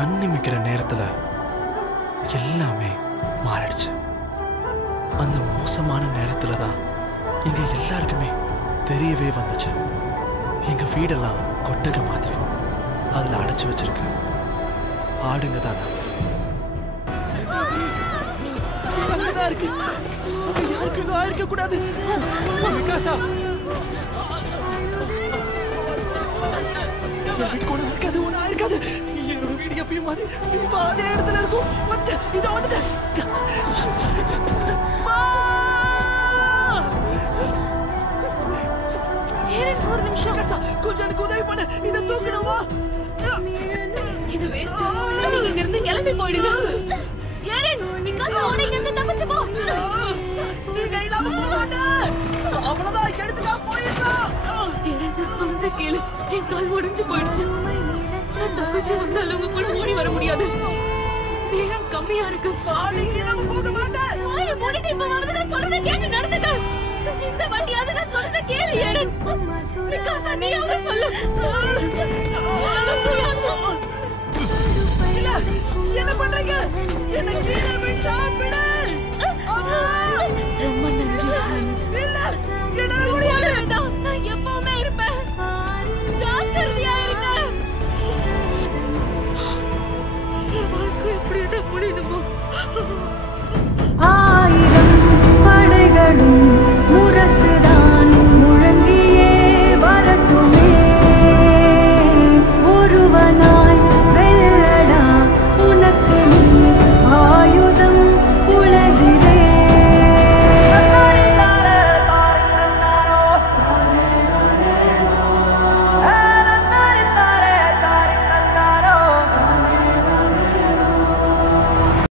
கண்ணிமிக்கிற நேரத்துல எல்லாமே மாறிடுச்சு. அந்த மோசமான நேரத்துல தான் எங்க எல்லாருக்குமே தெரியவே வந்துச்சு, எங்க வீடெல்லாம் கொட்டகை மாதிரி அதுல அடைச்சு வச்சிருக்கு ஆடுங்க தான். யாருக்கு எதுவும் ஆயிருக்க கூடாது. என்னோட வீடு எப்பயும் மாதிரி சீப்பா அதே இடத்துல இருக்கும். வந்துட்டேன், இதோ வந்துட்டேன். ஒரு நிமிஷம் கொஞ்சம் எனக்கு உதவி பண்ணு, இதை தூக்கணுமா? இது வேஸ்ட். நீங்க இங்க இருந்து கிளம்பி போயிடுங்க. ஏரன், மிகாசா ஓடி இங்க இருந்து தப்பிச்சு போ. நீங்க இல்லாம போறேன். அவ்வளவுதான், எடுத்துட்டா போயிடலாம். ஏரன், நான் சொல்றத கேளு. என் கால் உடைஞ்சு போயிடுச்சு. நான் தப்பிச்சு வந்தாலும் உங்களுக்குள்ள ஓடி வர முடியாது. நேரம் கம்மியா இருக்கு. நீங்க இல்லாம போக மாட்டேன். வாயை மூடிட்டு இப்ப வந்து நான் சொல்றத கேட்டு நடந்துக்க. இந்த வண்டியாவது நான் சொல்றத கேளு ஏரன். மிகாசா, நீ அவளை சொல்லு. என்ன பண்றீங்க? என்ன கீழே விட்டு சாப்பிடு. ரொம்ப